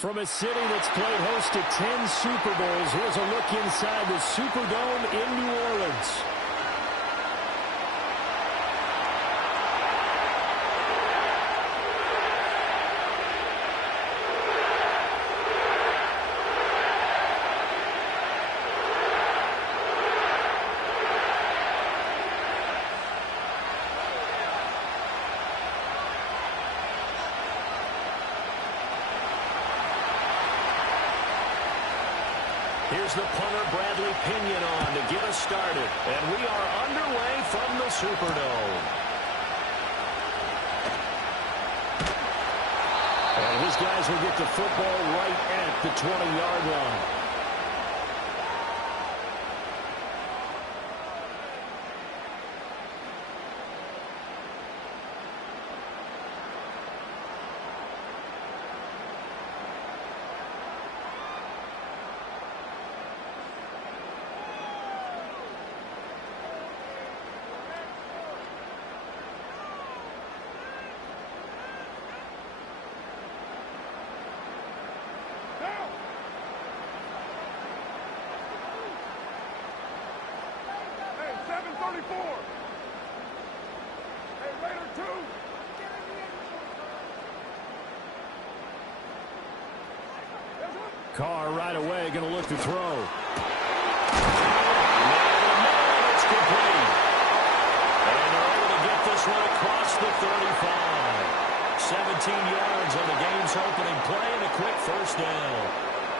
From a city that's played host to 10 Super Bowls, here's a look inside the Superdome in New Orleans. Here's the punter, Bradley Pinion, on to get us started. And we are underway from the Superdome. And his guys will get the football right at the 20-yard line. Carr right away going to look to throw. It's complete. And they're able to get this one across the 35. 17 yards on the game's opening play and a quick first down.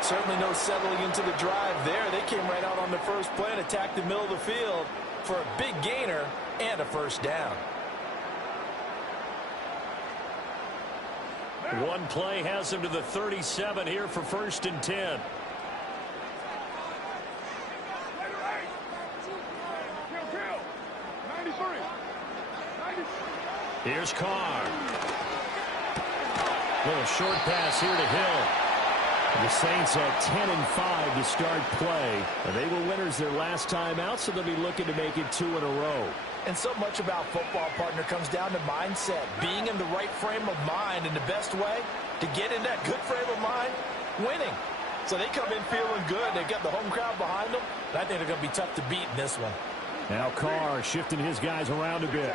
Certainly no settling into the drive there. They came right out on the first play and attacked the middle of the field for a big gainer and a first down. One play has him to the 37 here for 1st and 10. Here's Carr. Little short pass here to Hill. The Saints at 10-5 to start play. And they were winners their last time out, so they'll be looking to make it 2 in a row. And so much about football, partner, comes down to mindset. Being in the right frame of mind, and the best way to get in that good frame of mind, winning. So they come in feeling good. They've got the home crowd behind them. And I think they're going to be tough to beat in this one. Now Carr shifting his guys around a bit.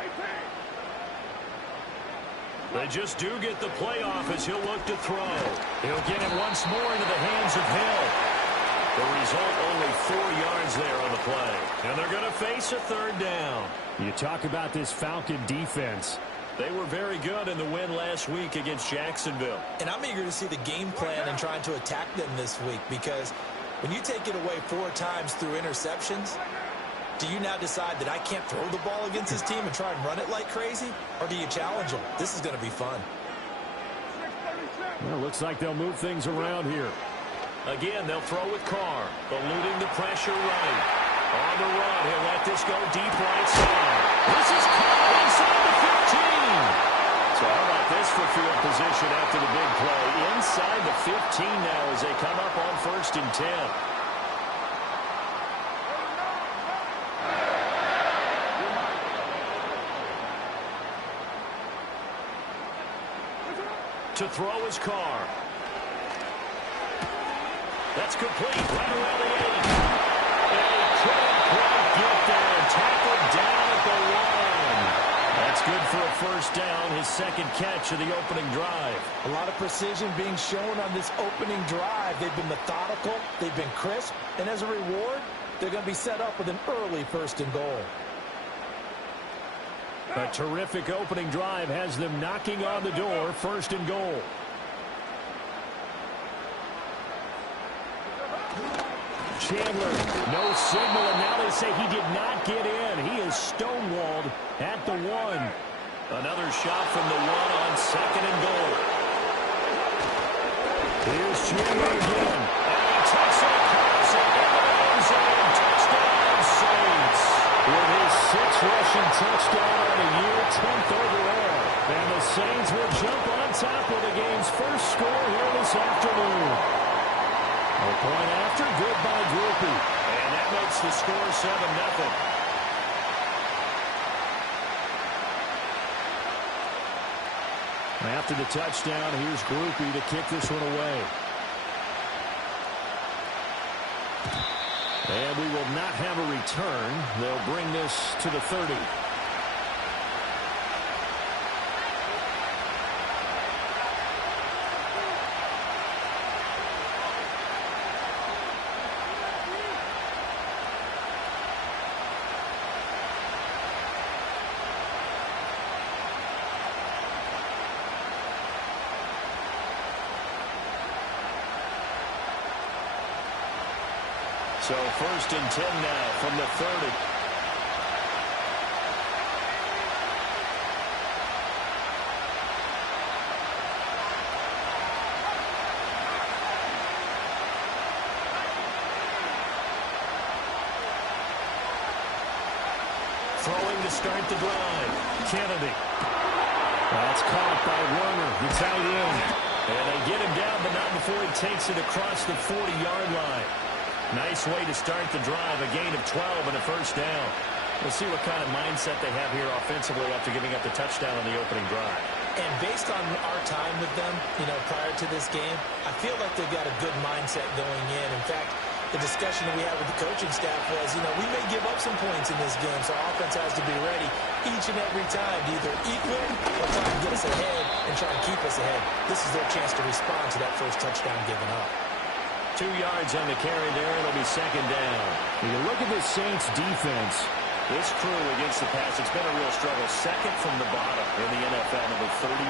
They just do get the play off as he'll look to throw. He'll get it once more into the hands of Hill. The result, only 4 yards there on the play. And they're going to face a 3rd down. You talk about this Falcon defense. They were very good in the win last week against Jacksonville. And I'm eager to see the game plan and trying to attack them this week, because when you take it away 4 times through interceptions, do you now decide that I can't throw the ball against this team and try and run it like crazy? Or do you challenge them? This is going to be fun. Well, looks like they'll move things around here. Again, they'll throw with Carr, eluding the pressure right. On the run, he'll let this go deep right side. This is Carr inside the 15. So how about this for field position after the big play? Inside the 15 now as they come up on 1st and 10. To throw his Carr. That's complete. Right around the 8. And he couldn't quite get there. Tackled down at the 1. That's good for a first down. His 2nd catch of the opening drive. A lot of precision being shown on this opening drive. They've been methodical. They've been crisp. And as a reward, they're going to be set up with an early 1st and goal. A terrific opening drive has them knocking on the door. 1st and goal. Chandler, no signal, and now they say he did not get in. He is stonewalled at the 1. Another shot from the 1 on 2nd and goal. Here's Chandler again. And he takes it across it into the end zone. Touchdown, Saints. With his 6th rushing touchdown on the year, 10th overall. And the Saints will jump on top of the game's first score here this afternoon. A point after, good by Groupie. And that makes the score 7-0. After the touchdown, here's Groupie to kick this one away. And we will not have a return. They'll bring this to the 30. So 1st and 10 now from the 30. Throwing to start the drive. Kennedy. That's caught by Warner, the tight end. And they get him down, but not before he takes it across the 40-yard line. Nice way to start the drive, a gain of 12 and a 1st down. We'll see what kind of mindset they have here offensively after giving up the touchdown on the opening drive. And based on our time with them, prior to this game, I feel like they've got a good mindset going in. In fact, the discussion that we had with the coaching staff was, we may give up some points in this game, so our offense has to be ready each and every time to either equal or try and get us ahead and try and keep us ahead. This is their chance to respond to that first touchdown given up. 2 yards on the carry there. It'll be 2nd down. When you look at this Saints defense, this crew against the pass, it's been a real struggle. 2nd from the bottom in the NFL, number 31.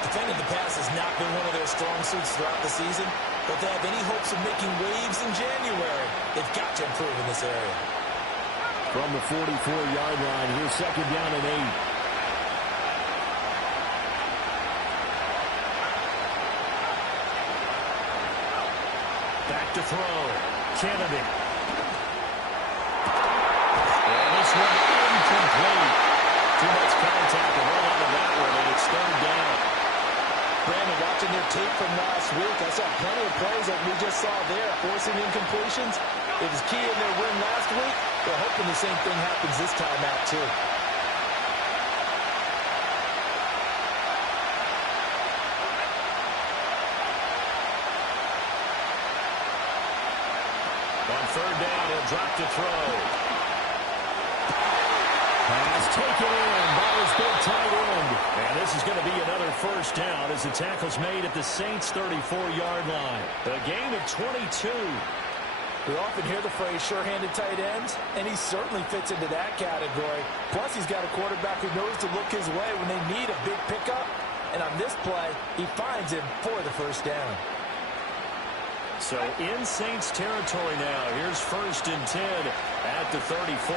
Defending the pass has not been one of their strong suits throughout the season, but they have any hopes of making waves in January, they've got to improve in this area. From the 44-yard line, here's 2nd down and 8. Back to throw. Kennedy. And this one incomplete. Too much contact to run out of that one, and it's 3rd down. Brandon, watching their tape from last week, I saw plenty of plays like we just saw there, forcing incompletions. It was key in their win last week. They're hoping the same thing happens this time out, too. On 3rd down, he'll drop to throw. Pass taken in by his big tight end. And this is going to be another 1st down as the tackle's made at the Saints' 34-yard line. A gain of 22. We often hear the phrase sure-handed tight ends, and he certainly fits into that category. Plus, he's got a quarterback who knows to look his way when they need a big pickup. And on this play, he finds him for the 1st down. So in Saints territory now. Here's 1st and 10 at the 34.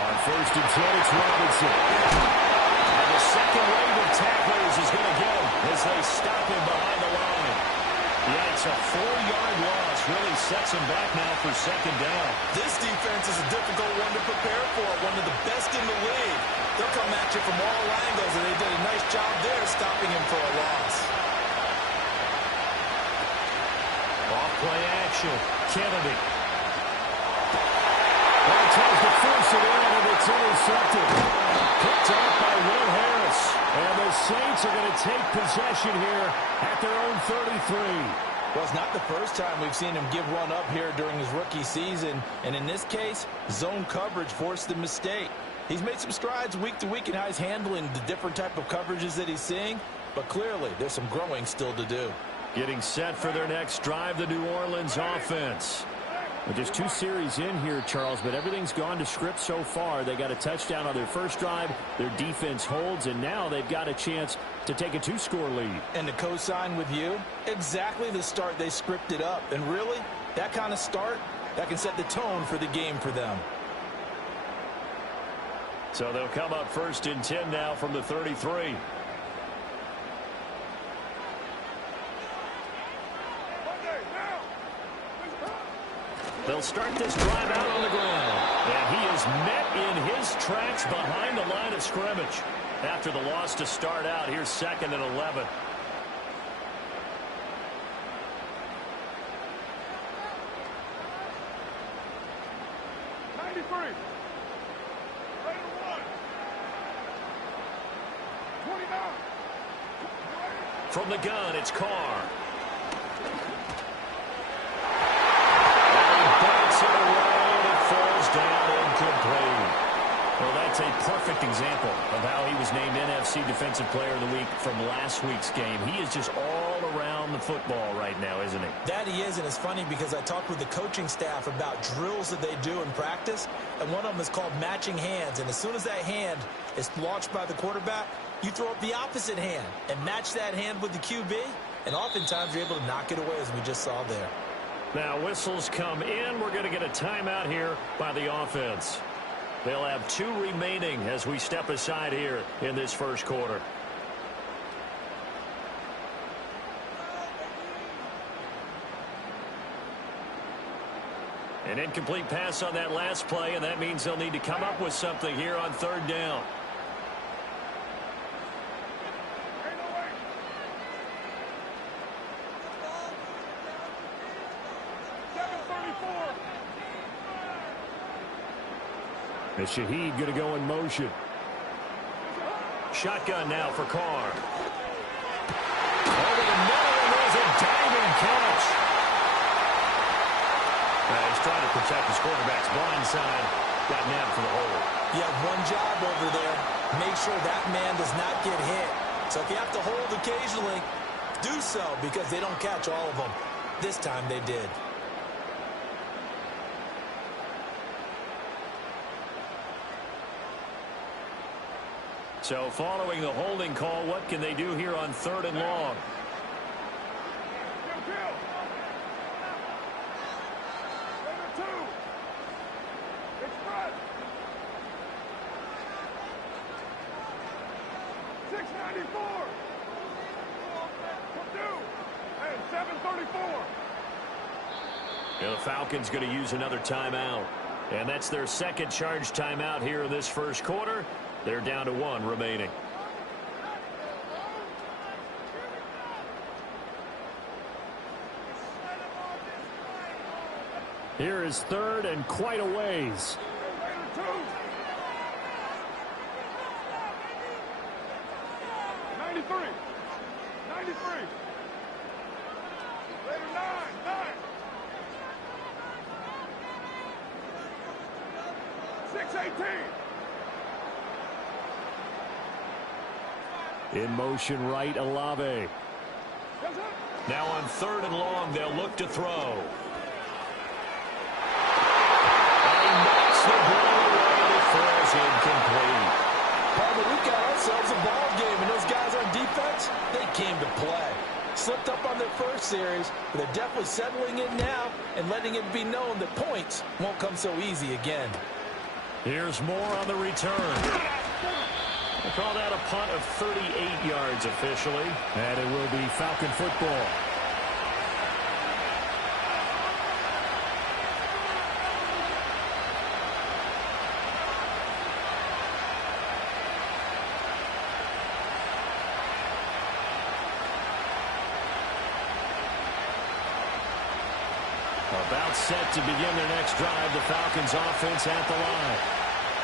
On 1st and 10, it's Robinson. And the second wave of tacklers is going to get him as they stop him behind the line. Yeah, it's a 4-yard loss. Really sets him back now for 2nd down. This defense is a difficult one to prepare for. One of the best in the league. They'll come at you from all angles, and they did a nice job there stopping him for a loss. Off-play action. Kennedy. Well, tries to force it in, and it's intercepted. Picked off by Will Harris. And the Saints are going to take possession here at their own 33. Well, it's not the first time we've seen him give one up here during his rookie season. And in this case, zone coverage forced the mistake. He's made some strides week to week in how he's handling the different type of coverages that he's seeing. But clearly, there's some growing still to do. Getting set for their next drive, the New Orleans offense. Well, just 2 series in here, Charles, but everything's gone to script so far. They got a touchdown on their first drive. Their defense holds, and now they've got a chance to take a 2-score lead. And to co-sign with you, exactly the start they scripted up. And really, that kind of start, that can set the tone for the game for them. So they'll come up 1st and 10 now from the 33. They'll start this drive out on the ground. And he is met in his tracks behind the line of scrimmage. After the loss to start out, here's 2nd and 11. From the gun, it's Carr. perfect example of how he was named NFC Defensive Player of the Week from last week's game. He is just all around the football right now, isn't he? That he is, and it's funny because I talked with the coaching staff about drills that they do in practice, and one of them is called matching hands. And as soon as that hand is launched by the quarterback, you throw up the opposite hand and match that hand with the QB, and oftentimes you're able to knock it away, as we just saw there. Now whistles come in. We're going to get a timeout here by the offense. They'll have 2 remaining as we step aside here in this first quarter. An incomplete pass on that last play, and that means they'll need to come up with something here on 3rd down. And Shaheed going to go in motion. Shotgun now for Carr. Over the middle, and there's a diving catch. He's trying to protect his quarterback's blind side. Got nabbed for the hole. You have one job over there. Make sure that man does not get hit. So if you have to hold occasionally, do so, because they don't catch all of them. This time they did. So following the holding call, what can they do here on 3rd and long? The Falcons going to use another timeout. And that's their second charge timeout here in this first quarter. They're down to 1 remaining. Here is 3rd and quite a ways. In motion right, Olave. Now on 3rd and long, they'll look to throw. And he knocks the ball away. The throw's incomplete. But we've got ourselves a ball game, and those guys on defense, they came to play. Slipped up on their first series, but they're definitely settling in now and letting it be known that points won't come so easy again. Here's more on the return. They call that a punt of 38 yards officially, and it will be Falcon football. About set to begin their next drive, the Falcons offense at the line.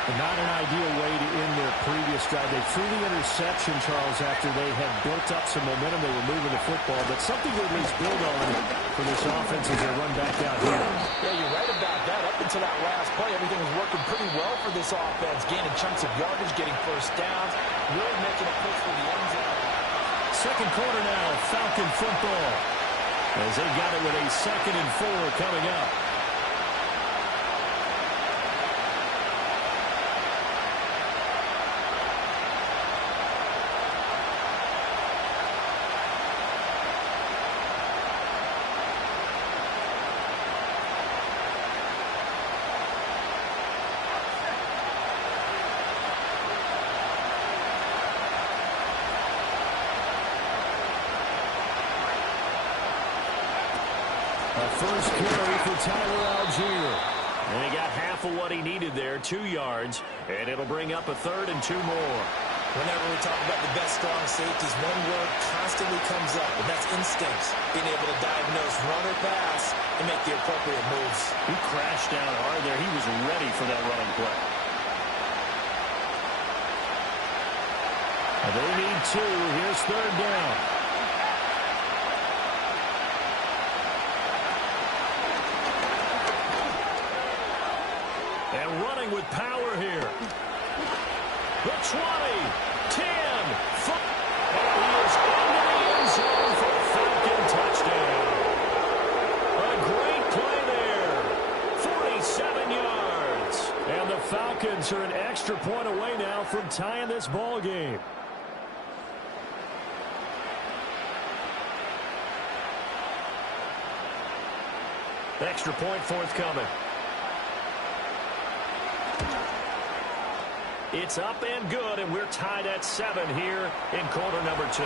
Not an ideal way to end their previous drive. They threw the interception, Charles, after they had built up some momentum. They were moving the football, but something to at least build on for this offense as they run back out here. Yeah, you're right about that. Up until that last play, everything was working pretty well for this offense, gaining chunks of yardage, getting first downs, really making a push for the end zone. Second quarter now, Falcon football, as they got it with a 2nd and 4 coming up. First carry for Tyler Algier. And he got half of what he needed there, 2 yards, and it'll bring up a 3rd and 2 more. Whenever we talk about the best strong safeties, one word constantly comes up, and that's instincts. Being able to diagnose run or pass and make the appropriate moves. He crashed down hard there. He was ready for that running play. They need 2. Here's 3rd down. And running with power here. the 20, 10, 5. And he is into the end zone for a Falcon touchdown. A great play there. 47 yards. And the Falcons are an extra point away now from tying this ball game. Extra point forthcoming. It's up and good, and we're tied at 7 here in quarter number 2.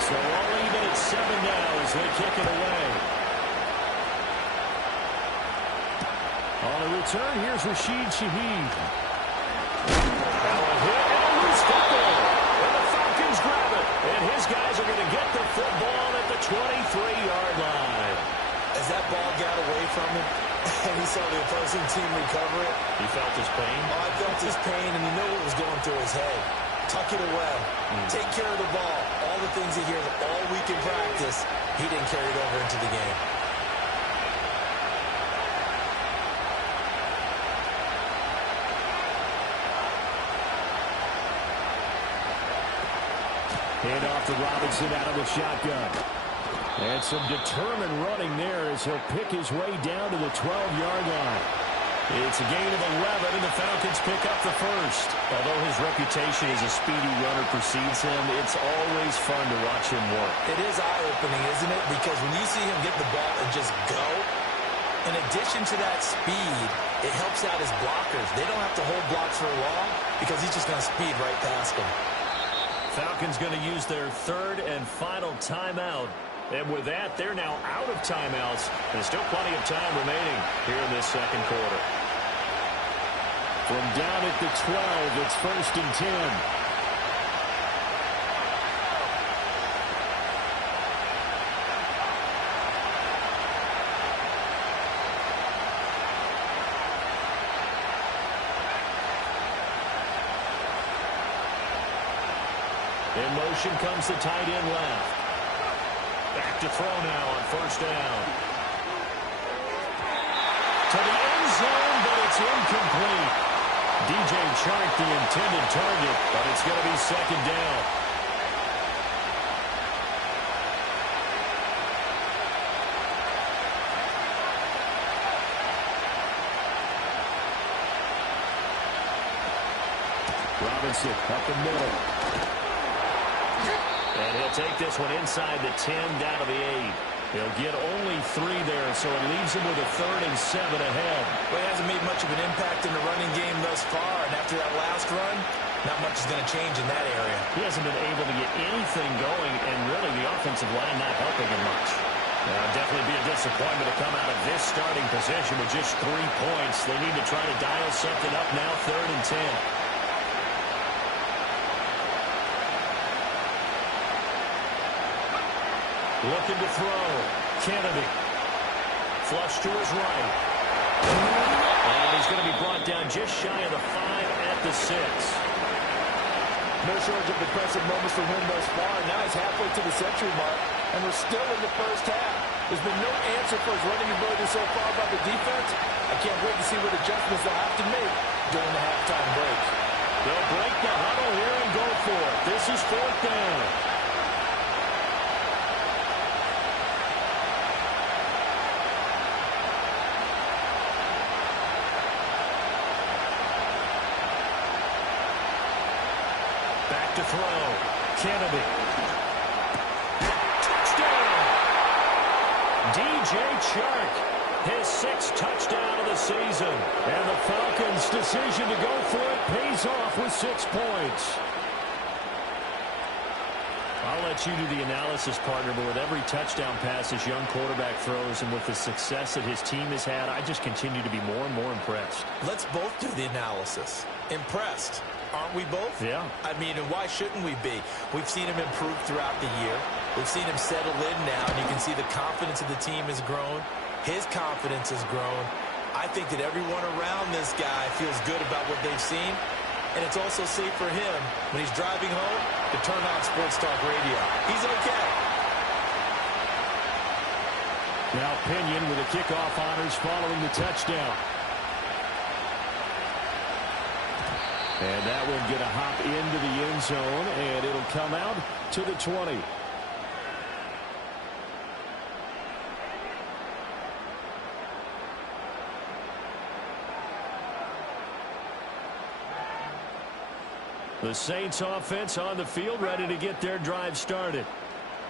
So all even at 7 now as they kick it away. On the return, here's Rashid Shaheed. Now a hit and a loose football. And the Falcons grab it. And his guys are going to get the football at the 23-yard line. As that ball got away from him, and he saw the opposing team recover it. He felt his pain? Oh, I felt his pain, and he knew what was going through his head. Tuck it away. Take care of the ball. All the things he hears all week in practice, he didn't carry it over into the game. Hand off to Robinson out of the shotgun. And some determined running there as he'll pick his way down to the 12-yard line. It's a gain of 11, and the Falcons pick up the first. Although his reputation as a speedy runner precedes him, it's always fun to watch him work. It is eye-opening, isn't it? Because when you see him get the ball and just go, in addition to that speed, it helps out his blockers. They don't have to hold blocks for long because he's just going to speed right past them. Falcons going to use their third and final timeout. And with that, they're now out of timeouts. There's still plenty of time remaining here in this second quarter. From down at the 12, it's 1st and 10. In motion comes the tight end left. Back to throw now on 1st down. To the end zone, but it's incomplete. DJ Chark, the intended target, but it's going to be 2nd down. Robinson up the middle. And he'll take this one inside the 10, down to the 8. He'll get only 3 there, so it leaves him with a 3rd and 7 ahead. Well, he hasn't made much of an impact in the running game thus far, and after that last run, not much is going to change in that area. He hasn't been able to get anything going, and really the offensive line not helping him much. Now, definitely be a disappointment to come out of this starting position with just 3 points. They need to try to dial something up now, 3rd and 10. Looking to throw. Kennedy. Flush to his right. And he's going to be brought down just shy of the 5 at the 6. No shortage of impressive moments from him thus far. Now he's halfway to the century mark, and we're still in the first half. There's been no answer for his running ability so far by the defense. I can't wait to see what adjustments they'll have to make during the halftime break. They'll break the huddle here and go for it. This is 4th down. To throw. Kennedy. Touchdown! DJ Chark, his 6th touchdown of the season. And the Falcons' decision to go for it pays off with 6 points. I'll let you do the analysis, partner, but with every touchdown pass this young quarterback throws and with the success that his team has had, I just continue to be more and more impressed. Let's both do the analysis. Impressed. Aren't we both? Yeah. I mean, and why shouldn't we be? We've seen him improve throughout the year. We've seen him settle in now, and you can see the confidence of the team has grown. His confidence has grown. I think that everyone around this guy feels good about what they've seen, and it's also safe for him when he's driving home to turn on Sports Talk Radio. He's okay. Now Pinion with the kickoff honors following the touchdown. And that will get a hop into the end zone, and it'll come out to the 20. The Saints offense on the field, ready to get their drive started.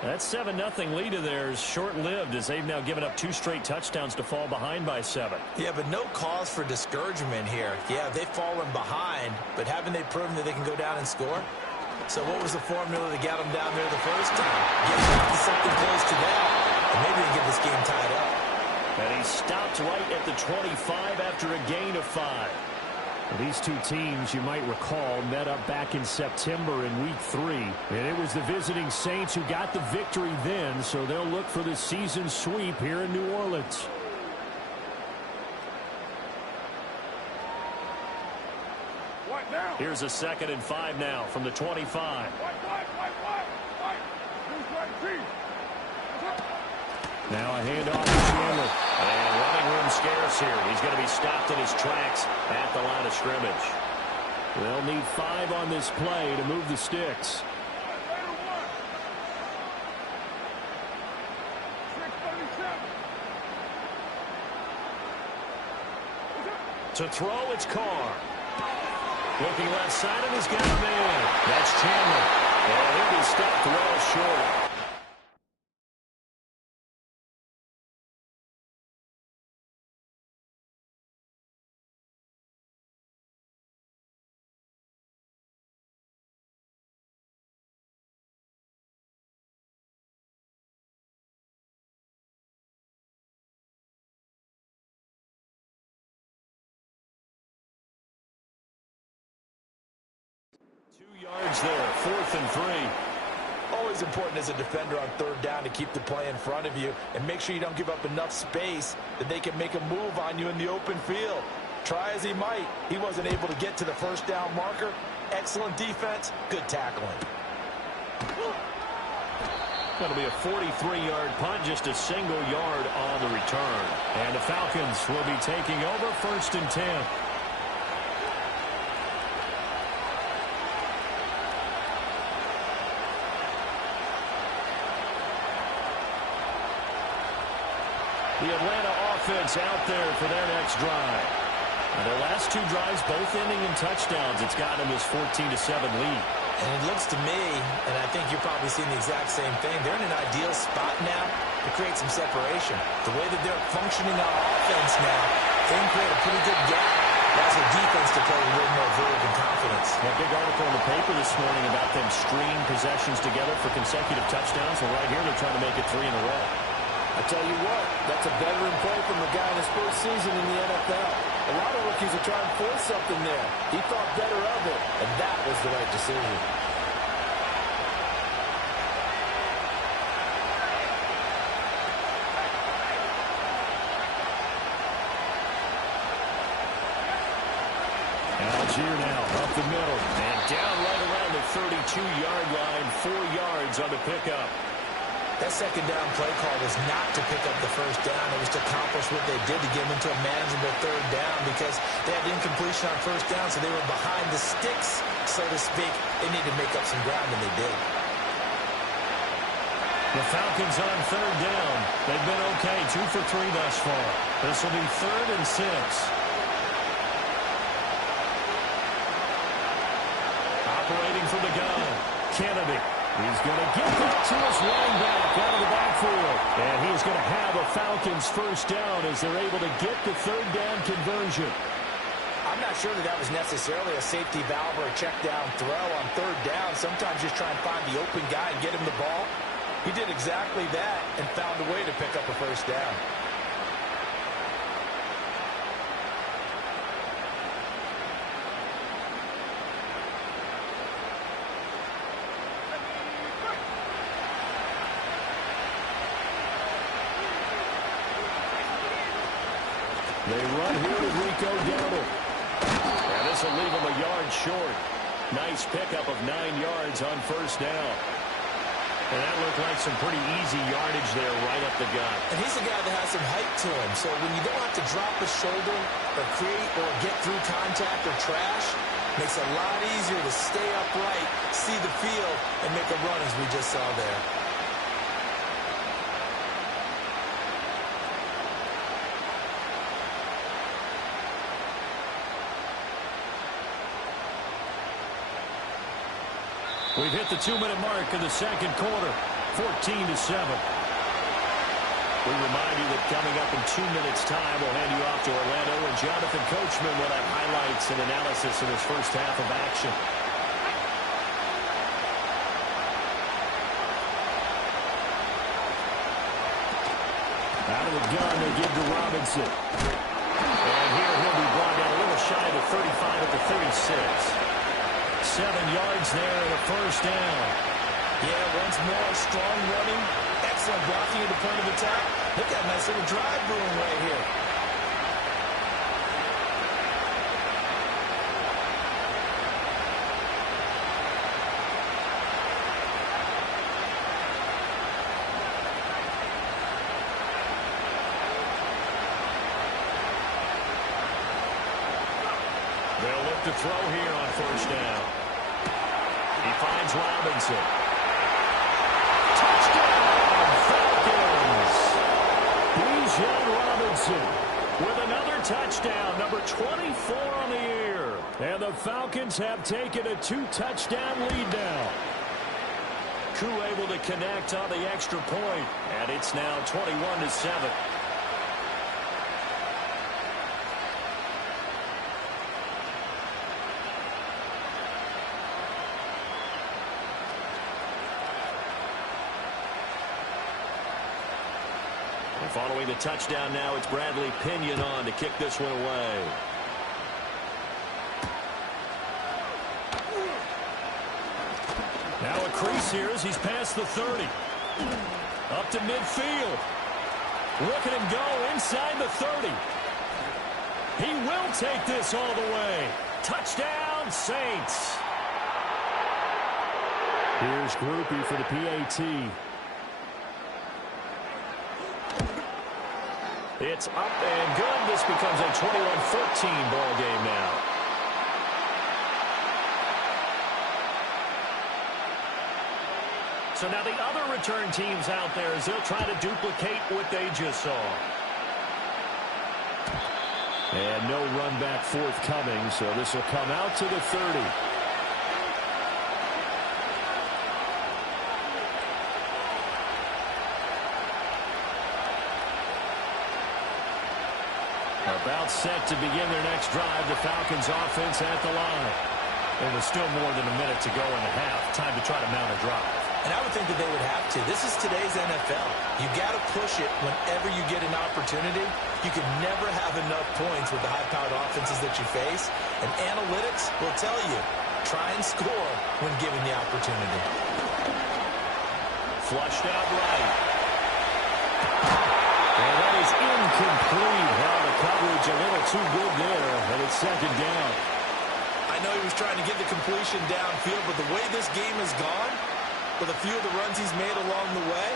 That 7-0 lead of theirs short-lived as they've now given up 2 straight touchdowns to fall behind by 7. Yeah, but no cause for discouragement here. Yeah, they've fallen behind, but haven't they proven that they can go down and score? So what was the formula that got them down there the first time? Get them to something close to that, and maybe they get this game tied up. And he stopped right at the 25 after a gain of 5. These two teams, you might recall, met up back in September in Week 3. And it was the visiting Saints who got the victory then, so they'll look for the season sweep here in New Orleans. Here's a 2nd and 5 now from the 25. Now a handoff to Chandler. And running room scarce here. He's going to be stopped in his tracks at the line of scrimmage. They'll need 5 on this play to move the sticks. To throw, it's Carr. Looking left side, and he's got a man. That's Chandler. And he'll be stopped well short. Yards there, 4th and 3. Always important as a defender on 3rd down to keep the play in front of you and make sure you don't give up enough space that they can make a move on you in the open field. Try as he might, he wasn't able to get to the 1st down marker. Excellent defense, good tackling. Going to be a 43-yard punt, just a single yard on the return. And the Falcons will be taking over 1st and 10. The Atlanta offense out there for their next drive. Now their last 2 drives, both ending in touchdowns. It's gotten them this 14-7 lead. And it looks to me, and I think you're probably seeing the exact same thing, they're in an ideal spot now to create some separation. The way that they're functioning on offense now, they can create a pretty good gap. That's a defense to play with a little more verve and confidence. That big article in the paper this morning about them stringing possessions together for consecutive touchdowns. Well, right here they're trying to make it 3 in a row. I tell you what, that's a veteran play from a guy in his first season in the NFL. A lot of rookies are trying to force something there. He thought better of it, and that was the right decision. Algier now up the middle and down right around the 32-yard line, 4 yards on the pickup. That 2nd down play call was not to pick up the 1st down. It was to accomplish what they did to get them into a manageable 3rd down because they had incompletion on 1st down, so they were behind the sticks, so to speak. They needed to make up some ground, and they did. The Falcons on 3rd down. They've been okay, 2 for 3 thus far. This will be 3rd and 6. Operating from the gun, Kennedy. He's going to get that to his running back out of the backfield. And he's going to have a Falcons 1st down as they're able to get the 3rd down conversion. I'm not sure that was necessarily a safety valve or a check down throw on 3rd down. Sometimes just try and find the open guy and get him the ball. He did exactly that and found a way to pick up a 1st down. They run here with Rico Dowdle. And this will leave him a yard short. Nice pickup of 9 yards on 1st down. And that looked like some pretty easy yardage there right up the gut. And he's a guy that has some height to him. So when you don't have to drop a shoulder or create or get through contact or trash, makes it a lot easier to stay upright, see the field, and make a run as we just saw there. We've hit the 2-minute mark in the second quarter, 14-7. We remind you that coming up in 2 minutes' time, we'll hand you off to Orlando, and Jonathan Coachman will have highlights and analysis in his first half of action. Out of the gun, they give to Robinson. And here he'll be brought down a little shy of the 35 at the 36. 7 yards there and a first down. Yeah, once more, strong running, excellent blocking at the point of attack. Look at that nice little drive brewing right here. They'll look to throw here on first down. He finds Robinson. Touchdown, Falcons! Bijan Robinson with another touchdown, number 24 on the year. And the Falcons have taken a 2-touchdown lead now. Koo able to connect on the extra point, and it's now 21-7. Following the touchdown now, it's Bradley Pinion on to kick this one away. Now a crease here as he's past the 30. Up to midfield. Look at him go inside the 30. He will take this all the way. Touchdown, Saints. Here's Groupie for the PAT. It's up and good. This becomes a 21-14 ball game now. So now the other return teams out there as they'll try to duplicate what they just saw. And no run back forthcoming, so this will come out to the 30. About set to begin their next drive, the Falcons offense at the line. And with still more than a minute to go in the half, time to try to mount a drive. And I would think that they would have to. This is today's NFL. You got to push it whenever you get an opportunity. You can never have enough points with the high-powered offenses that you face. And analytics will tell you, try and score when given the opportunity. Flushed out right. And that is incomplete. Well, the coverage a little too good there, and it's second down. I know he was trying to get the completion downfield, but the way this game has gone, with a few of the runs he's made along the way,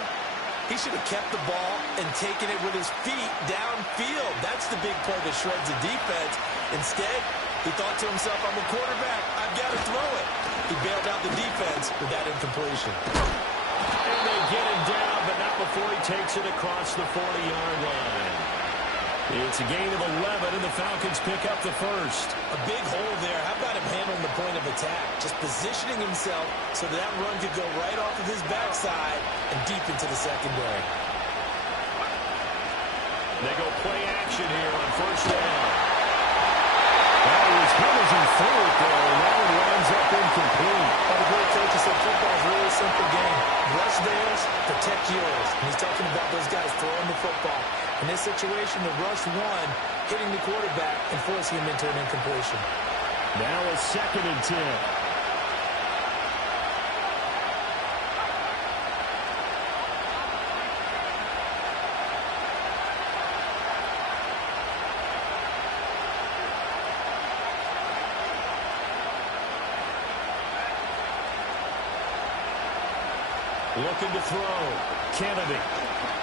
he should have kept the ball and taken it with his feet downfield. That's the big play that shreds the defense. Instead, he thought to himself, I'm a quarterback. I've got to throw it. He bailed out the defense with that incompletion. And they get him down, but not before he takes it across the 40-yard line. It's a gain of 11, and the Falcons pick up the first. A big hole there. How about him handling the point of attack? Just positioning himself so that run could go right off of his backside and deep into the secondary. They go play action here on first down. Well, he was hit as he threw it there, and that one winds up incomplete. Well, the great coach said football is a really simple game. Rush theirs, protect yours. And he's talking about those guys throwing the football. In this situation, the rush one, hitting the quarterback and forcing him into an incompletion. Now a 2nd and 10. Looking to throw. Kennedy.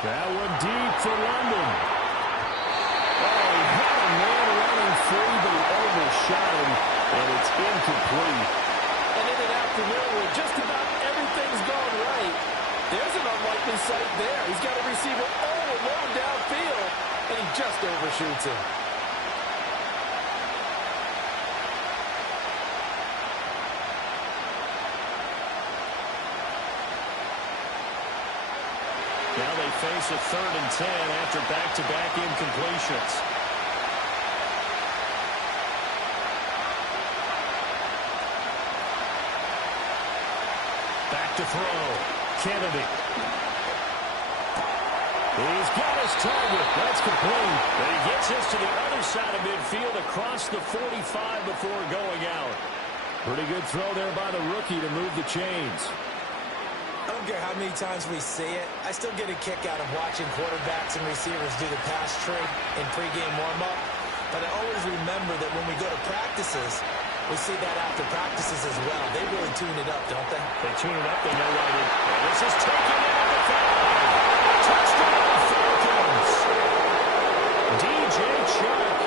That one deep for London. Oh, he had a man running free, but he overshot him, and it's incomplete. And in an afternoon where just about everything's gone right, there's an unlikely sight there. He's got a receiver all alone downfield, and he just overshoots him. Now they face a 3rd and 10 after back-to-back incompletions. Back to throw. Kennedy. He's got his target. That's complete. And he gets this to the other side of midfield across the 45 before going out. Pretty good throw there by the rookie to move the chains. I don't care how many times we see it. I still get a kick out of watching quarterbacks and receivers do the pass tree in pregame warm-up. But I always remember that when we go to practices, we see that after practices as well. They really tune it up, don't they? They tune it up. They know what it is. And this is taken in at the 5. Touchdown, Falcons. DJ Chuck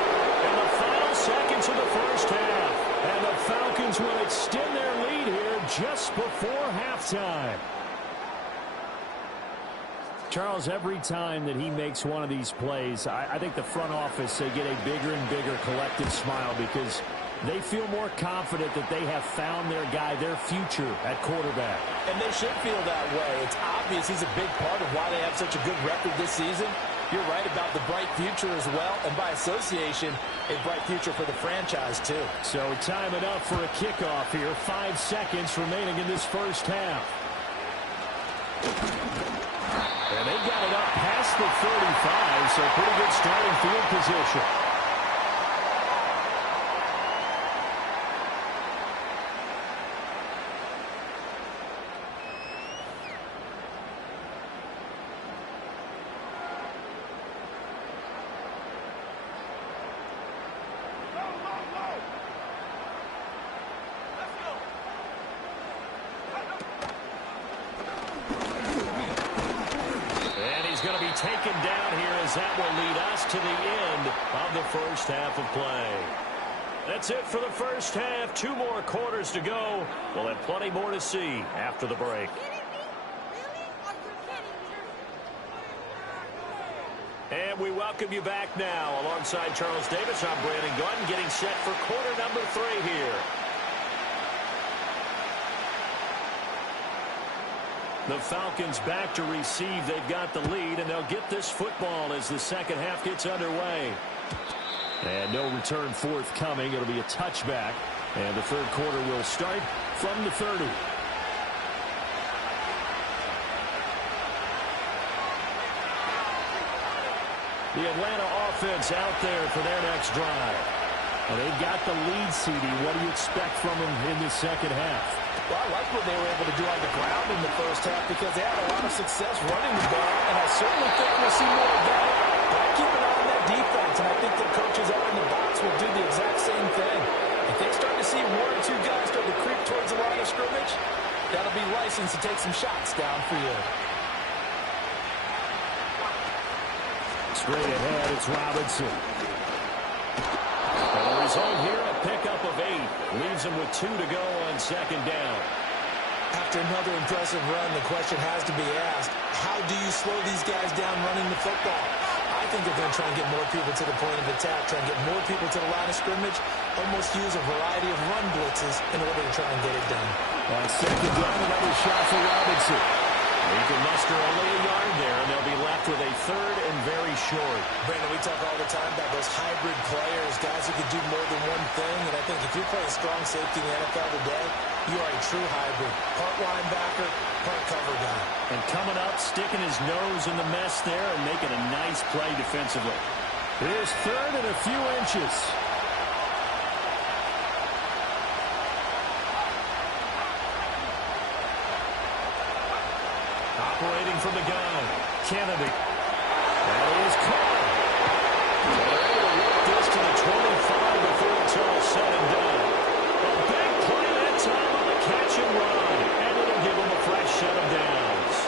in the final seconds of the first half. And the Falcons will extend their lead here just before halftime. Charles, every time that he makes one of these plays, I think the front office, they get a bigger and bigger collective smile because they feel more confident that they have found their guy, their future at quarterback. And they should feel that way. It's obvious he's a big part of why they have such a good record this season. You're right about the bright future as well, and by association, a bright future for the franchise too. So time it up for a kickoff here. 5 seconds remaining in this first half. And they got it up past the 35, so pretty good starting field position. Taken down here as that will lead us to the end of the first half of play. That's it for the first half. 2 more quarters to go. We'll have plenty more to see after the break. And we welcome you back now. Alongside Charles Davis, I'm Brandon Gunn, getting set for quarter number 3 here. The Falcons back to receive. They've got the lead, and they'll get this football as the second half gets underway. And no return forthcoming. It'll be a touchback. And the third quarter will start from the 30. The Atlanta offense out there for their next drive. Well, they've got the lead, CD. What do you expect from them in the second half? Well, I like what they were able to do on the ground in the first half because they had a lot of success running the ball, and I certainly think we'll see more of that. But I keep an eye on that defense, and I think their coaches out in the box will do the exact same thing. If they start to see 1 or 2 guys start to creep towards the line of scrimmage, that'll be license to take some shots downfield. Straight ahead, it's Robinson. And the result here, a pickup of 8. Leaves him with 2 to go on second down. After another impressive run, the question has to be asked, how do you slow these guys down running the football? I think they're going to try and get more people to the point of attack, try and get more people to the line of scrimmage, almost use a variety of run blitzes in order to try and get it done. On second down, another shot for Robinson. He can muster only a yard there, and they'll be left with a 3rd and very short. Brandon, we talk all the time about those hybrid players, guys who can do more than one thing, and I think if you're playing strong safety in the NFL today, you are a true hybrid. Part linebacker, part cover guy. And coming up, sticking his nose in the mess there and making a nice play defensively. Here's 3rd and a few inches. Operating from the gun, Kennedy. That is caught. They're able to work this to the 25 before it's all said and done. A big play that time on the catch and run, and it'll give them a fresh set of downs.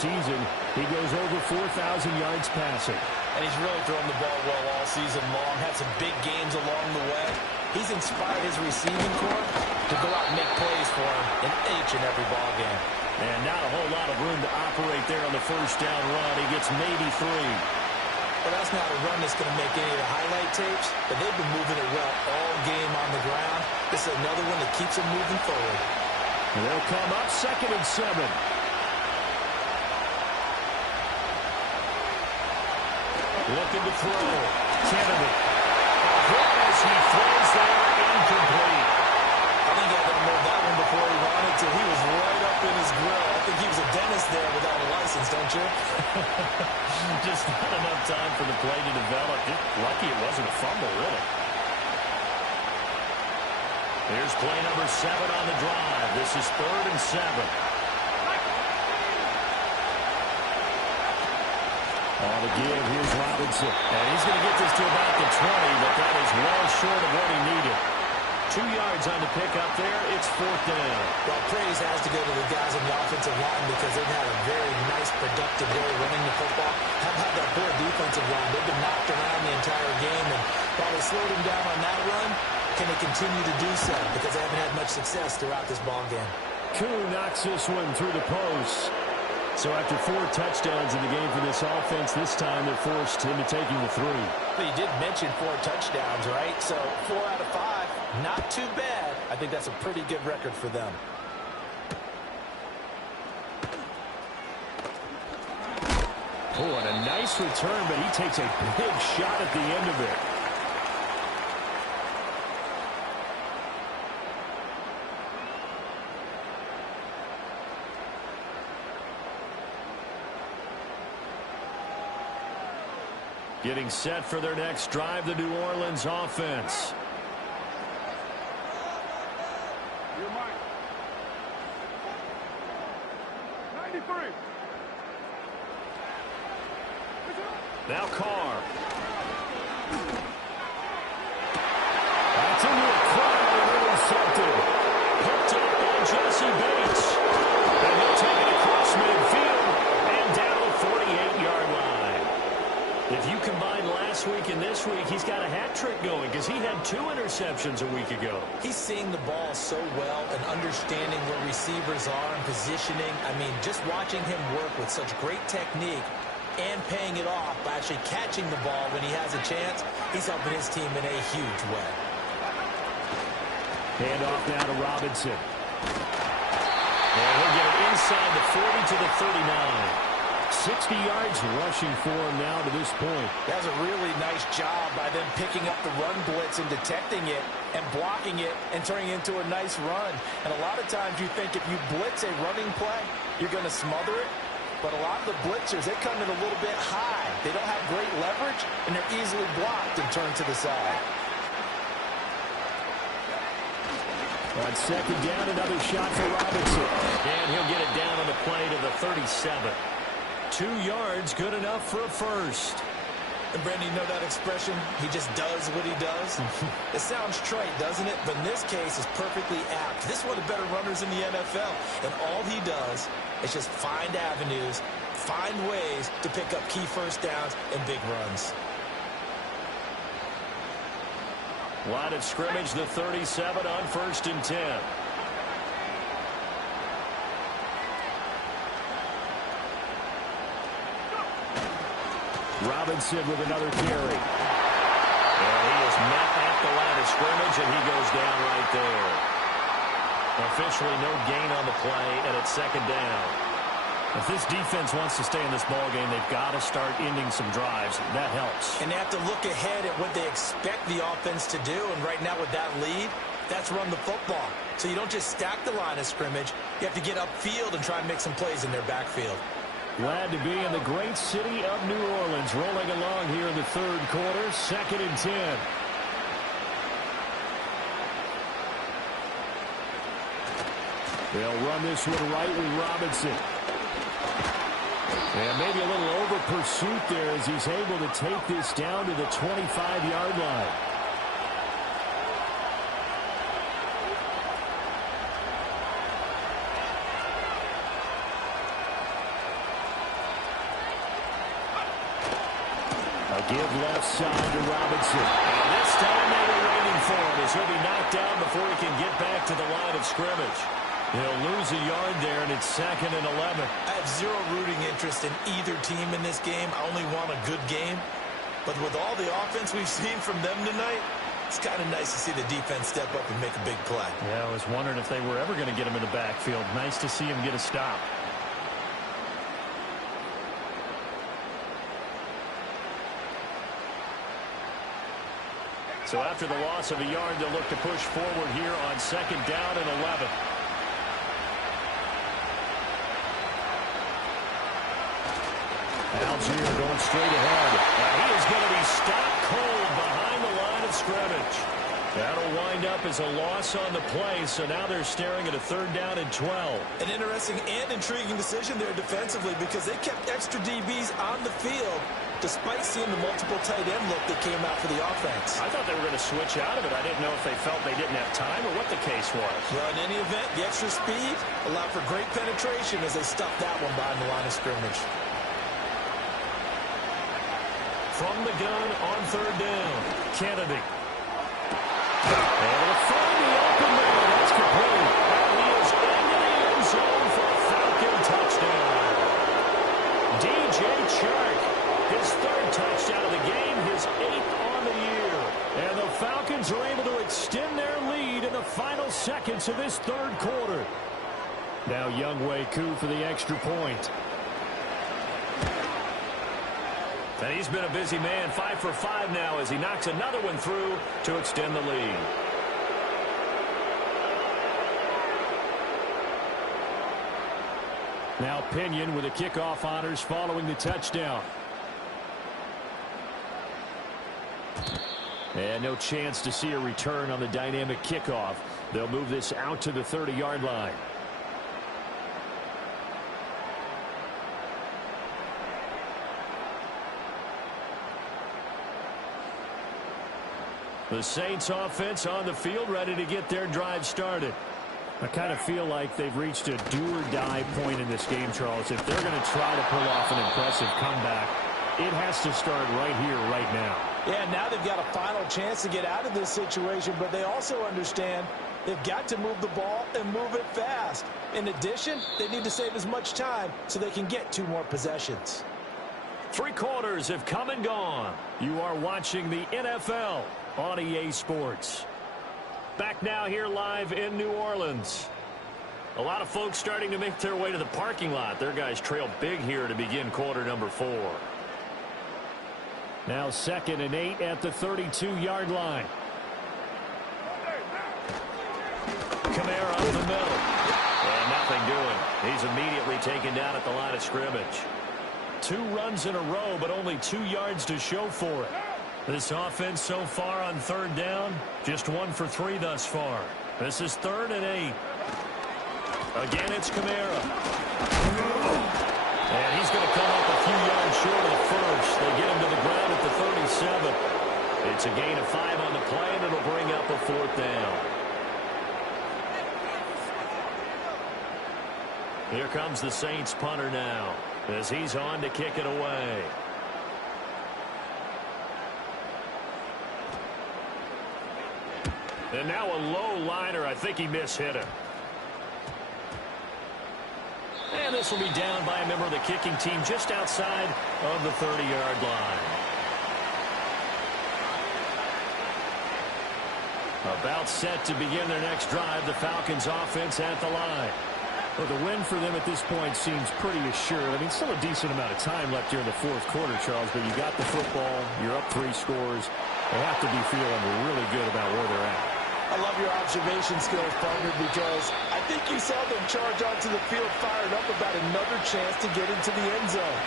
season. He goes over 4,000 yards passing. And he's really thrown the ball well all season long. Had some big games along the way. He's inspired his receiving corps to go out and make plays for him in each and every ball game. And not a whole lot of room to operate there on the first down run. He gets maybe 3. Well, that's not a run that's going to make any of the highlight tapes, but they've been moving it well all game on the ground. This is another one that keeps them moving forward. And they'll come up 2nd and 7. Looking to throw. Kennedy. As he throws there, incomplete. I think he had to unload that one before he wanted to. He was right up in his grill. I think he was a dentist there without a license, don't you? Just not enough time for the play to develop. Just lucky it wasn't a fumble, really. Here's play number 7 on the drive. This is 3rd and 7. All the give. Here's Robinson. And he's going to get this to about the 20, but that is well short of what he needed. 2 yards on the pickup there. It's 4th down. Well, praise has to go to the guys on the offensive line because they've had a very nice, productive way running the football. How about that poor defensive line? They've been knocked around the entire game, and while they slowed him down on that run, can they continue to do so? Because they haven't had much success throughout this ball game. Koo knocks this one through the post. So after 4 touchdowns in the game for this offense, this time they're forced into taking the 3. But you did mention 4 touchdowns, right? So 4 out of 5, not too bad. I think that's a pretty good record for them. Oh, and a nice return, but he takes a big shot at the end of it. Getting set for their next drive, the New Orleans offense. You're mine. 93. Now Carr. That's into a crowd and intercepted. Hooked up by Jesse Bates. And he'll take it across midfield and down the 48-yard line. If you combine last week and this week, he's got a hat trick going because he had 2 interceptions a week ago. He's seeing the ball so well and understanding where receivers are and positioning. I mean, just watching him work with such great technique and paying it off by actually catching the ball when he has a chance, he's helping his team in a huge way. Hand off now to Robinson. And he'll get it inside the 40 to the 39. 60 yards rushing for him now to this point. That was a really nice job by them picking up the run blitz and detecting it and blocking it and turning it into a nice run. And a lot of times you think if you blitz a running play, you're going to smother it. But a lot of the blitzers, they come in a little bit high. They don't have great leverage, and they're easily blocked and turned to the side. On 2nd down, another shot for Robinson. And he'll get it down on the play to the 37. 2 yards, good enough for a first. And Brandon, you know that expression? He just does what he does. It sounds trite, doesn't it? But in this case, it's perfectly apt. This is one of the better runners in the NFL. And all he does is just find avenues, find ways to pick up key first downs and big runs. Line of scrimmage, the 37 on 1st and 10. Robinson with another carry. And he is met at the line of scrimmage, and he goes down right there. Officially no gain on the play, and it's 2nd down. If this defense wants to stay in this ballgame, they've got to start ending some drives. That helps. And they have to look ahead at what they expect the offense to do. And right now with that lead, that's run the football. So you don't just stack the line of scrimmage. You have to get upfield and try and make some plays in their backfield. Glad to be in the great city of New Orleans. Rolling along here in the 3rd quarter. 2nd and 10. They'll run this one right with Robinson. And maybe a little over pursuit there as he's able to take this down to the 25-yard line. Give left side to Robinson. And this time they were waiting for him as he'll be knocked down before he can get back to the line of scrimmage. He'll lose a yard there, and it's 2nd and 11. I have zero rooting interest in either team in this game. I only want a good game. But with all the offense we've seen from them tonight, it's kind of nice to see the defense step up and make a big play. Yeah, I was wondering if they were ever going to get him in the backfield. Nice to see him get a stop. So after the loss of a yard, they'll look to push forward here on 2nd down and 11. Algier going straight ahead. He is going to be stopped cold behind the line of scrimmage. That'll wind up as a loss on the play, so now they're staring at a 3rd down and 12. An interesting and intriguing decision there defensively because they kept extra DBs on the field despite seeing the multiple tight end look that came out for the offense. I thought they were going to switch out of it. I didn't know if they felt they didn't have time or what the case was. Well, in any event, the extra speed allowed for great penetration as they stuffed that one behind the line of scrimmage. From the gun on 3rd down, Kennedy. Able to find the open man. That's complete. And he is into the end zone for a Falcon touchdown. DJ Chark, his 3rd touchdown of the game, his 8th on the year. And the Falcons are able to extend their lead in the final seconds of this 3rd quarter. Now Younghoe Koo for the extra point. And he's been a busy man, 5 for 5 now as he knocks another one through to extend the lead. Now Pinion with the kickoff honors following the touchdown. And no chance to see a return on the dynamic kickoff. They'll move this out to the 30-yard line. The Saints offense on the field ready to get their drive started. I kind of feel like they've reached a do-or-die point in this game, Charles. If they're going to try to pull off an impressive comeback, it has to start right here, right now. Yeah, now they've got a final chance to get out of this situation, but they also understand they've got to move the ball and move it fast. In addition, they need to save as much time so they can get 2 more possessions. 3 quarters have come and gone. You are watching the NFL on EA Sports. Back now here live in New Orleans. A lot of folks starting to make their way to the parking lot. Their guys trail big here to begin quarter number 4. Now 2nd and 8 at the 32-yard line. Kamara up the middle. And nothing doing. He's immediately taken down at the line of scrimmage. 2 runs in a row, but only 2 yards to show for it. This offense so far on 3rd down, just 1 for 3 thus far. This is 3rd and 8. Again, it's Kamara. And he's going to come up a few yards short of the first. They get him to the ground at the 37. It's a gain of 5 on the play, and it'll bring up a 4th down. Here comes the Saints punter now as he's on to kick it away. And now a low liner. I think he mishit him. And this will be down by a member of the kicking team just outside of the 30-yard line. About set to begin their next drive, the Falcons offense at the line. Well, the win for them at this point seems pretty assured. I mean, still a decent amount of time left here in the 4th quarter, Charles, but you got the football, you're up 3 scores. They have to be feeling really good about where they're at. I love your observation skills, partner, because I think you saw them charge onto the field fired up about another chance to get into the end zone.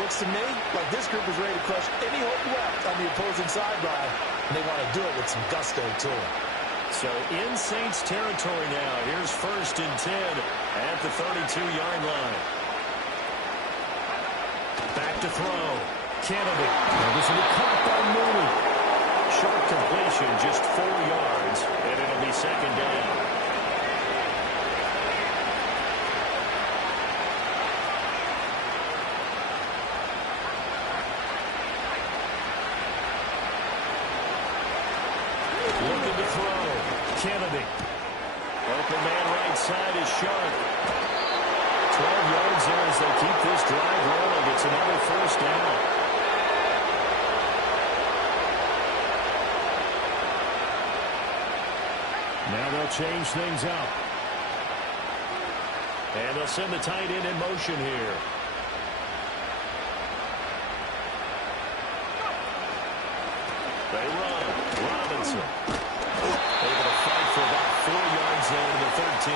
Looks to me like this group is ready to crush any hope left on the opposing sideline, and they want to do it with some gusto, too. So in Saints territory now. Here's 1st and 10 at the 32-yard line. Back to throw. Kennedy. And this will be caught by Mooney. Short completion, just 4 yards, and it'll be 2nd down. Kennedy. Open man right side is Sharp. 12 yards there as they keep this drive rolling. It's another first down. Now they'll change things up. And they'll send the tight end in motion here. They run. Robinson. Able to fight for about 4 yards there to the 13.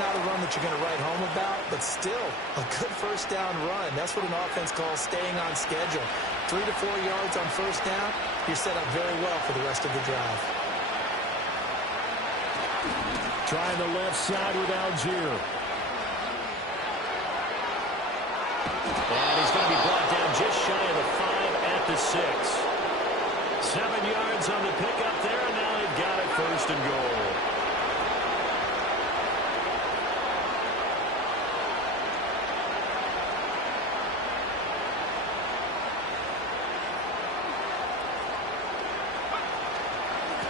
Not a run that you're going to write home about, but still a good first down run. That's what an offense calls staying on schedule. 3 to 4 yards on first down, you're set up very well for the rest of the drive. Trying the left side with Algier. And he's going to be brought down just shy of the 5 at the 6. 7 yards on the pickup there, and now they've got it first and goal.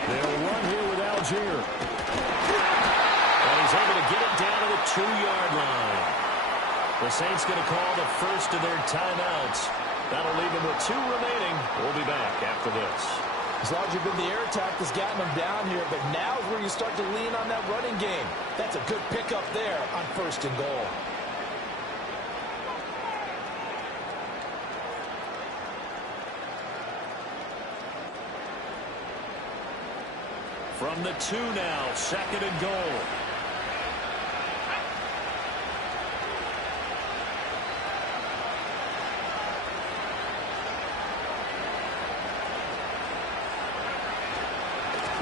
They'll run here with Algier. And he's able to get it down to the 2-yard line. The Saints going to call the first of their timeouts. That'll leave them with 2 remaining. We'll be back after this. As long as you've been the air attack that's gotten them down here, but now is where you start to lean on that running game. That's a good pickup there on first and goal. From the 2 now, second and goal.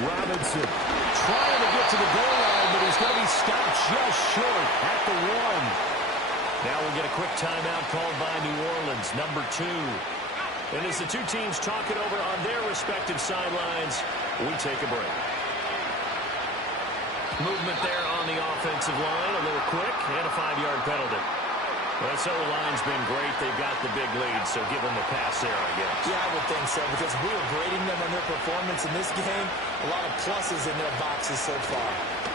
Robinson trying to get to the goal line, but he's going to be stopped just short at the 1. Now we'll get a quick timeout called by New Orleans, number 2. And as the 2 teams talk it over on their respective sidelines, we take a break. Movement there on the offensive line, a little quick, and a 5-yard penalty. Well, so the line's been great. They've got the big lead, so give them the pass there, I guess. Yeah, I would think so, because we were grading them on their performance in this game. A lot of pluses in their boxes so far.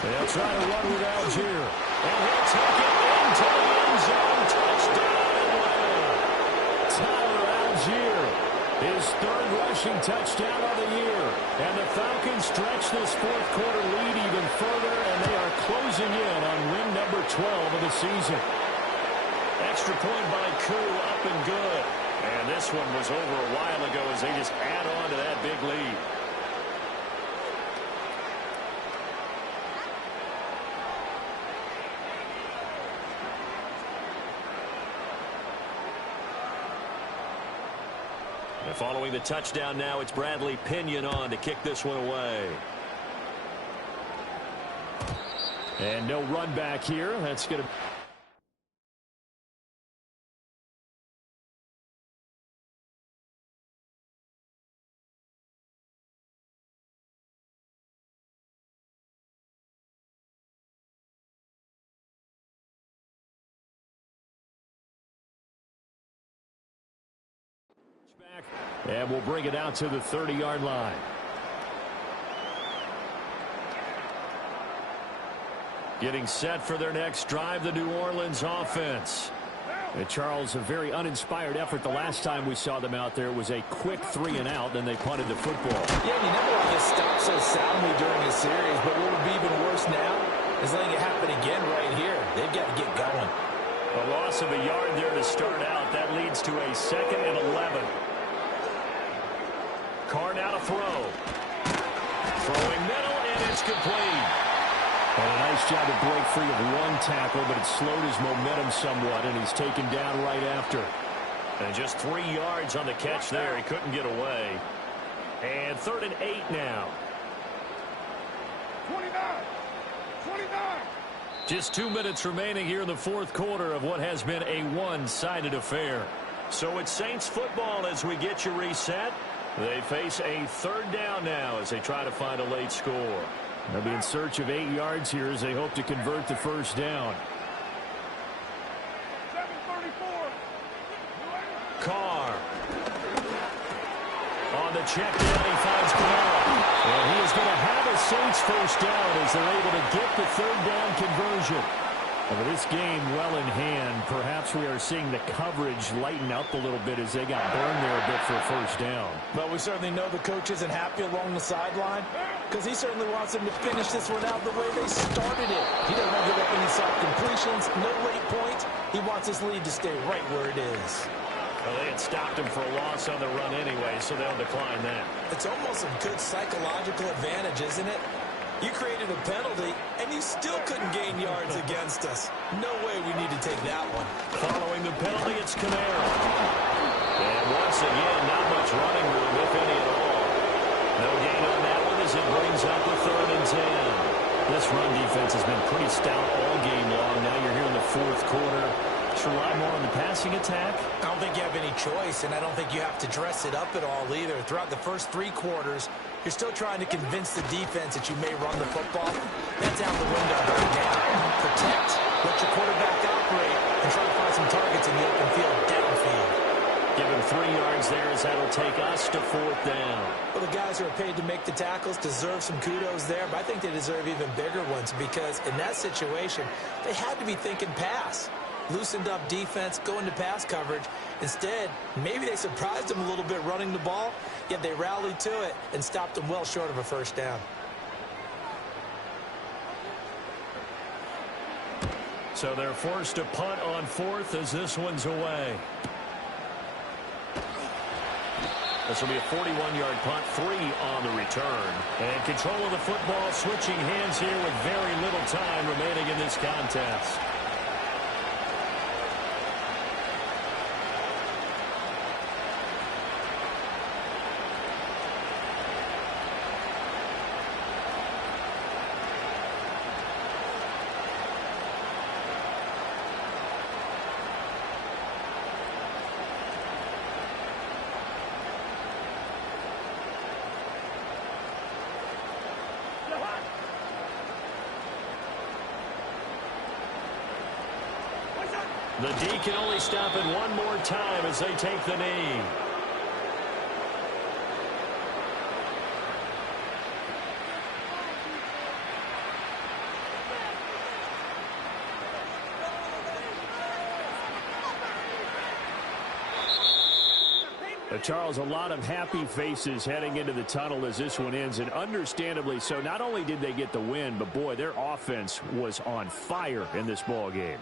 They'll try to run with Algier. And he'll take it into the end zone. Touchdown, Atlanta. Tyler Algier, his 3rd rushing touchdown of the year. And the Falcons stretch this 4th quarter lead even further, and they are closing in on win number 12 of the season. Extra point by Koo, up and good. And this one was over a while ago as they just add on to that big lead. And following the touchdown now, it's Bradley Pinion on to kick this one away. And no run back here. That's going to... And we'll bring it out to the 30-yard line. Getting set for their next drive, the New Orleans offense. And Charles, a very uninspired effort the last time we saw them out there. It was a quick 3 and out, then they punted the football. Yeah, you never want to stop so soundly during a series, but what would be even worse now is letting it happen again right here. They've got to get going. A loss of a yard there to start out. That leads to a 2nd and 11. Carr now to throw. Throwing middle, and it's complete. And a nice job to break free of 1 tackle, but it slowed his momentum somewhat, and he's taken down right after. And just 3 yards on the catch there. He couldn't get away. And 3rd and 8 now. 29. Just 2 minutes remaining here in the 4th quarter of what has been a one-sided affair. So it's Saints football as we get you reset. They face a 3rd down now as they try to find a late score. They'll be in search of 8 yards here as they hope to convert the first down. 7:34. Carr. On the check down, he finds Kamara. And he is going to have a Saints first down as they're able to get the third down conversion. And with this game well in hand, perhaps we are seeing the coverage lighten up a little bit as they got burned there a bit for a first down. But we certainly know the coach isn't happy along the sideline because he certainly wants them to finish this one out the way they started it. He doesn't want to give up any soft completions, no late points. He wants his lead to stay right where it is. Well, they had stopped him for a loss on the run anyway, so they'll decline that. It's almost a good psychological advantage, isn't it? You created a penalty, and you still couldn't gain yards against us. No way we need to take that one. Following the penalty, it's Kamara. And once again, not much running room, if any at all. No gain on that one as it brings up a 3rd and 10. This run defense has been pretty stout all game long. Now you're here in the 4th quarter. To rely more on the passing attack? I don't think you have any choice, and I don't think you have to dress it up at all either. Throughout the first 3 quarters, you're still trying to convince the defense that you may run the football. That's out the window right now. Protect, let your quarterback operate, and try to find some targets in the open field downfield. Give him 3 yards there as that'll take us to 4th down. Well, the guys who are paid to make the tackles deserve some kudos there, but I think they deserve even bigger ones because in that situation, they had to be thinking pass. Loosened up defense, go into pass coverage. Instead, maybe they surprised them a little bit running the ball, yet they rallied to it and stopped them well short of a first down. So they're forced to punt on 4th as this one's away. This will be a 41-yard punt, 3 on the return. And control of the football, switching hands here with very little time remaining in this contest. The D can only stop it one more time as they take the knee. Charles, a lot of happy faces heading into the tunnel as this one ends, and understandably so. Not only did they get the win, but boy, their offense was on fire in this ball game.